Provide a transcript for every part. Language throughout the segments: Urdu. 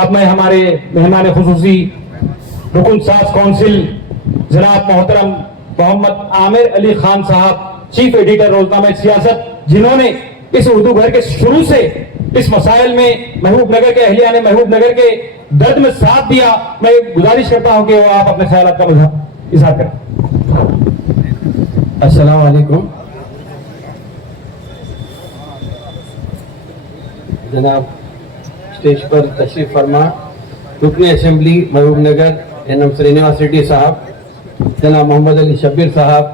اب میں ہمارے مہمان خصوصی رکن ساز کونسل جناب محترم محمد عامر علی خان صاحب، چیف ایڈیٹر روزنامہ سیاست، جنہوں نے اس اردو گھر کے شروع سے اس مسائل میں محبوب نگر کے اہلیہ نے محبوب نگر کے درد میں ساتھ دیا، میں گزارش کرتا ہوں کہ وہ آپ اپنے خیالات کا اظہار کریں۔ السلام علیکم جناب، اسٹیج پر تشریف فرما رکن اسمبلی محبوب نگر NM سرینواس ریڈی صاحب، جناب محمد علی شبیر صاحب،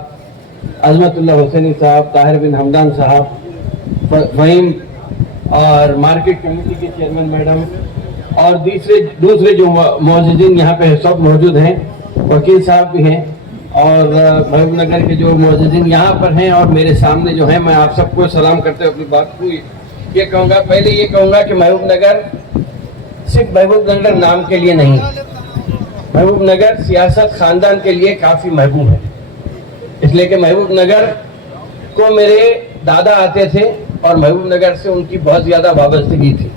عظمت اللہ حسینی صاحب، طاہر بن حمدان صاحب، فہیم اور مارکیٹ کمیٹی کے چیئرمین میڈم اور دوسرے جو معززین یہاں پہ سب موجود ہیں، وکیل صاحب بھی ہیں، اور محبوب نگر کے جو معززین یہاں پر ہیں اور میرے سامنے جو ہیں، میں آپ سب کو سلام کرتے ہوئے اپنی بات کو یہ کہوں گا۔ پہلے یہ کہوں گا کہ محبوب نگر صرف محبوب نگر نام کے لیے نہیں، محبوب نگر سیاست خاندان کے لیے کافی محبوب ہے، اس لیے کہ محبوب نگر کو میرے دادا آتے تھے اور محبوب نگر سے ان کی بہت زیادہ وابستگی تھی۔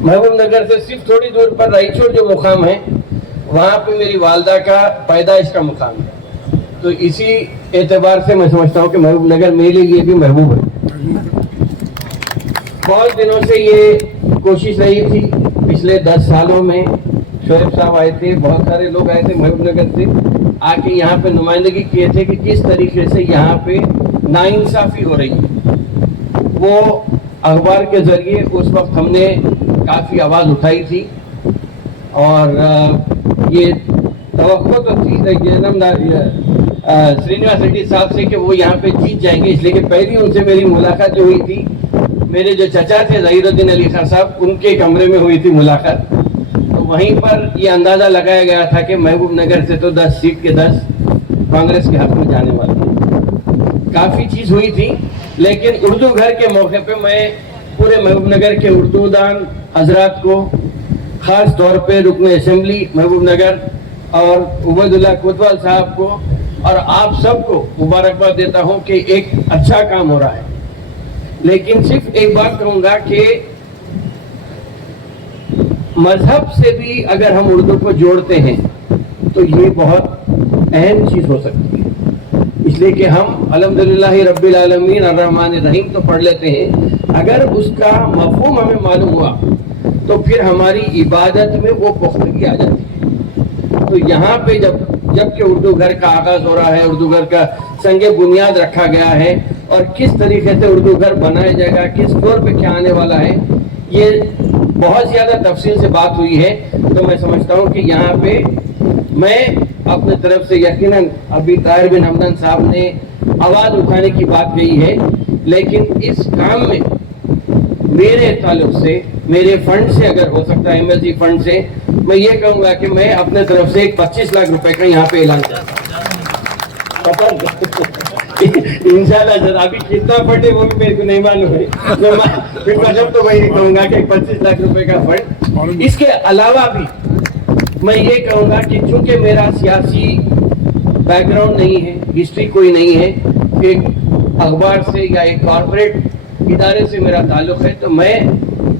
محبوب نگر سے صرف تھوڑی دور پر رائچور جو مقام ہے، وہاں پہ میری والدہ کا پیدائش کا مقام ہے، تو اسی اعتبار سے میں سمجھتا ہوں کہ محبوب نگر میرے لیے بھی محبوب ہے۔ بہت دنوں سے یہ کوشش رہی تھی، پچھلے 10 سالوں میں شعیب صاحب آئے تھے، بہت سارے لوگ آئے تھے محبوب نگر سے، آ کے یہاں پہ نمائندگی کیے تھے کہ کس طریقے سے یہاں پہ ناانصافی ہو رہی ہے۔ وہ اخبار کے ذریعے اس وقت ہم نے کافی آواز اٹھائی تھی، اور یہ توقع تو تھی سرینواس ریڈی صاحب سے کہ وہ یہاں پہ جیت جائیں گے، اس لیے کہ پہلی ان سے میری ملاقات جو ہوئی تھی، میرے جو چچا تھے ظہیر الدین علی خان صاحب، ان کے کمرے میں ہوئی تھی ملاقات، تو وہیں پر یہ اندازہ لگایا گیا تھا کہ محبوب نگر سے تو 10 سیٹ کے 10 کانگریس کے حق میں جانے والی ہے۔ کافی چیز ہوئی تھی، لیکن اردو گھر کے موقع پہ میں پورے محبوب نگر کے اردو دان حضرات کو، خاص طور پہ رکن اسمبلی محبوب نگر اور عبید اللہ کوتوال صاحب کو اور آپ سب کو مبارکباد دیتا ہوں کہ ایک اچھا کام ہو رہا ہے۔ لیکن صرف ایک بات کہوں گا کہ مذہب سے بھی اگر ہم اردو کو جوڑتے ہیں تو یہ بہت اہم چیز ہو سکتی ہے، اس لیے کہ ہم الحمدللہ رب العالمین الرحمن الرحیم تو پڑھ لیتے ہیں، اگر اس کا مفہوم ہمیں معلوم ہوا تو پھر ہماری عبادت میں وہ پختگی آ جاتی ہے۔ تو یہاں پہ جب کہ اردو گھر کا آغاز ہو رہا ہے، اردو گھر کا سنگ بنیاد رکھا گیا ہے، اور کس طریقے سے اردو گھر بنایا جائے گا، کس طور پہ کیا آنے والا ہے، یہ بہت زیادہ تفصیل سے بات ہوئی ہے، تو میں سمجھتا ہوں کہ یہاں پہ میں اپنے طرف سے یقیناً ابھی طاہر بن حمدان صاحب نے آواز اٹھانے کی بات کہی ہے، لیکن اس کام میں میرے تعلق سے، میرے فنڈ سے اگر ہو سکتا ہے MLC فنڈ سے، میں یہ کہوں گا کہ میں اپنے طرف سے 25 لاکھ روپے کا یہاں پہ اعلان کرتا ہوں۔ انشاءاللہ سر، ابھی کتنا فنڈ ہے وہ بھی میرے کو نہیں معلوم ہے، پھر مطلب تو میں یہ کہوں گا کہ 25 لاکھ روپے کا فنڈ۔ اس کے علاوہ بھی میں یہ کہوں گا کہ چونکہ میرا سیاسی بیک گراؤنڈ نہیں ہے، ہسٹری کوئی نہیں ہے، ایک اخبار سے یا ایک کارپوریٹ ادارے سے میرا تعلق ہے، تو میں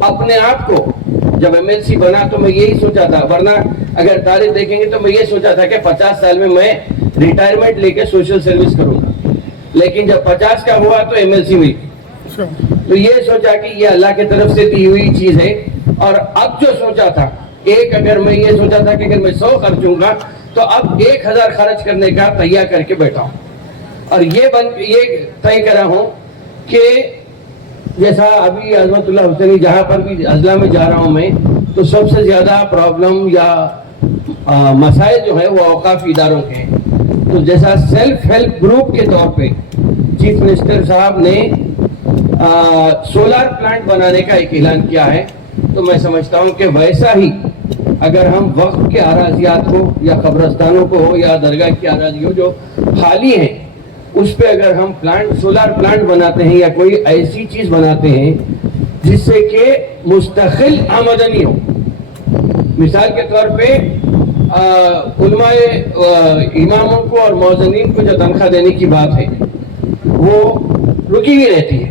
اپنے آپ کو جب MLC بنا تو میں یہی سوچا تھا، ورنہ اگر تاریخ دیکھیں گے تو میں یہ سوچا تھا کہ 50 سال میں ریٹائرمنٹ لے کے سوشل سروس کروں گا، لیکن جب 50 کا ہوا تو MLC ہوئی، تو یہ سوچا کہ یہ اللہ کی طرف سے دی ہوئی چیز ہے۔ اور اب جو سوچا تھا، اگر میں یہ سوچا تھا کہ اگر میں 100 خرچوں گا تو اب 1000 خرچ کرنے کا تیار کر کے بیٹھا ہوں، اور یہ طے کرا ہوں کہ جیسا ابھی عظمت اللہ حسینی جہاں پر بھی اضلاع میں جا رہا ہوں میں، تو سب سے زیادہ پرابلم یا مسائل جو ہے وہ اوقافی اداروں کے ہیں، تو جیسا سیلف ہیلپ گروپ کے طور پہ چیف منسٹر صاحب نے سولار پلانٹ بنانے کا ایک اعلان کیا ہے، تو میں سمجھتا ہوں کہ ویسا ہی اگر ہم وقف کے اراضیات کو یا قبرستانوں کو ہو یا درگاہ کی اراضی ہو جو خالی ہیں، اس پہ اگر ہم سولار پلانٹ بناتے ہیں یا کوئی ایسی چیز بناتے ہیں جس سے کہ مستقل آمدنی ہو، مثال کے طور پہ علماء اماموں کو اور مؤذنین کو جو تنخواہ دینے کی بات ہے وہ رکی ہوئی رہتی ہے،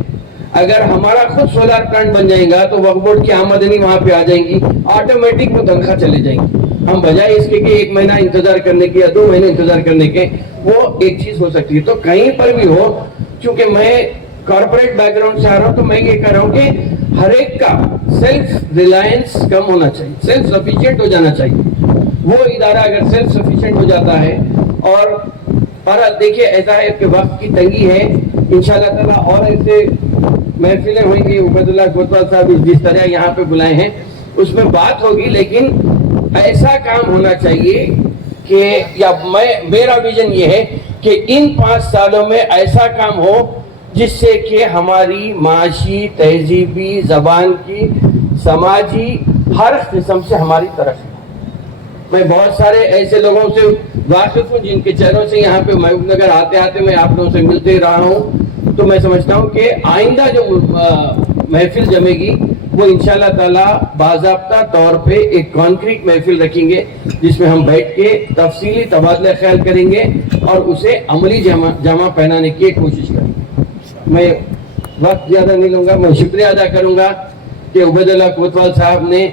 اگر ہمارا خود سولار پلانٹ بن جائے گا تو وقف بورڈ کی آمدنی وہاں پہ آ جائیں گی, آٹومیٹک وہ تنخواہ چلے جائیں گی. ہم بجائے اس کے کہ 1 مہینہ انتظار کرنے کے یا 2 مہینے انتظار کرنے کے, وہ ایک چیز ہو سکتی ہے. تو کہیں پر بھی ہو, چونکہ میں کارپوریٹ بیک گراؤنڈ سے آ رہا ہوں تو میں یہ کہہ رہا ہوں کہ ہر ایک کا سیلف ریلائنس کم ہونا چاہیے, سیلف سفیشینٹ ہو جانا چاہیے. وہ ادارہ اگر سیلف سفیشینٹ ہو جاتا ہے, اور دیکھیے ایسا ہے کہ وقت کی تنگی ہے, انشاءاللہ تعالیٰ اور ایسے محفلیں ہوئیں گی, عبید اللہ کوتوال صاحب جس طرح یہاں پہ بلائے ہیں اس میں بات ہوگی, لیکن ایسا کام ہونا چاہیے کہ, یا میرا ویژن یہ ہے کہ ان 5 سالوں میں ایسا کام ہو جس سے کہ ہماری معاشی, تہذیبی, زبان کی, سماجی ہر قسم سے ہماری ترقی. میں بہت سارے ایسے لوگوں سے واقف ہوں جن کے چہروں سے یہاں پہ محبوب نگر آتے آتے میں آپ لوگوں سے ملتے رہا ہوں, تو میں سمجھتا ہوں کہ آئندہ جو محفل جمے گی وہ انشاءاللہ تعالیٰ باضابطہ طور پہ ایک کانکریٹ محفل رکھیں گے جس میں ہم بیٹھ کے تفصیلی تبادلہ خیال کریں گے اور اسے عملی جامہ پہنانے کی کوشش کریں گے. میں وقت زیادہ نہیں لوں گا, میں شکریہ ادا کروں گا کہ عبید اللہ کوتوال صاحب نے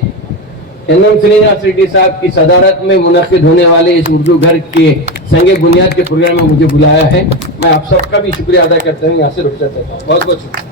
NM فلم یونیورسٹی صاحب کی صدارت میں منعقد ہونے والے اس اردو گھر کے سنگ بنیاد کے پروگرام میں مجھے بلایا ہے. میں آپ سب کا بھی شکریہ ادا کرتا ہوں, یہاں سے رخصت کرتا ہوں. بہت بہت شکریہ.